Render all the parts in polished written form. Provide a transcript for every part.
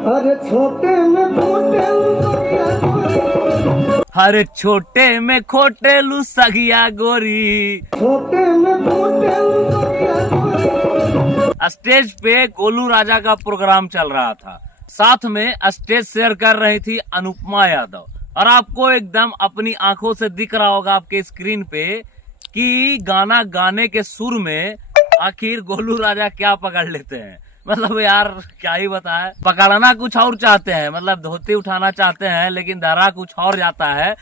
अरे छोटे में खोटे हर छोटे में खोटेलू सगिया गोरी। छोटे में खोटे स्टेज पे गोलू राजा का प्रोग्राम चल रहा था, साथ में स्टेज शेयर कर रही थी अनुपमा यादव। और आपको एकदम अपनी आंखों से दिख रहा होगा आपके स्क्रीन पे कि गाना गाने के सुर में आखिर गोलू राजा क्या पकड़ लेते हैं। मतलब यार क्या ही बताएं, पकड़ना कुछ और चाहते हैं, मतलब धोती उठाना चाहते हैं, लेकिन धरा कुछ और जाता है।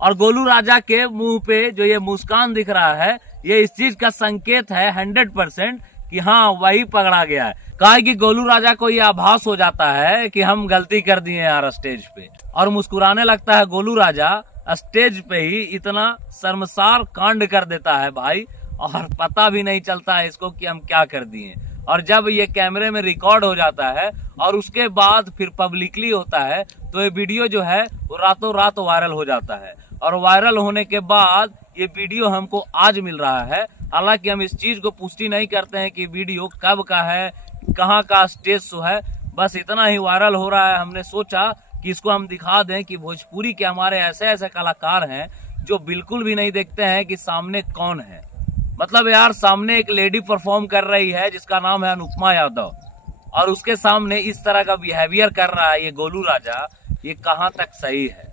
और गोलू राजा के मुंह पे जो ये मुस्कान दिख रहा है, ये इस चीज का संकेत है 100% कि हाँ वही पकड़ा गया है। कहा कि गोलू राजा को ये आभास हो जाता है कि हम गलती कर दिए यार स्टेज पे, और मुस्कुराने लगता है गोलू राजा। स्टेज पे ही इतना शर्मसार कांड कर देता है भाई, और पता भी नहीं चलता है इसको कि हम क्या कर दिए। और जब ये कैमरे में रिकॉर्ड हो जाता है और उसके बाद फिर पब्लिकली होता है, तो ये वीडियो जो है वो रातों रात वायरल हो जाता है। और वायरल होने के बाद ये वीडियो हमको आज मिल रहा है। हालांकि हम इस चीज को पुष्टि नहीं करते हैं कि वीडियो कब का है, कहाँ का स्टेज शो है, बस इतना ही वायरल हो रहा है। हमने सोचा कि इसको हम दिखा दें कि भोजपुरी के हमारे ऐसे ऐसे कलाकार हैं जो बिल्कुल भी नहीं देखते हैं कि सामने कौन है। मतलब यार सामने एक लेडी परफॉर्म कर रही है जिसका नाम है अनुपमा यादव, और उसके सामने इस तरह का बिहेवियर कर रहा है ये गोलू राजा। ये कहाँ तक सही है?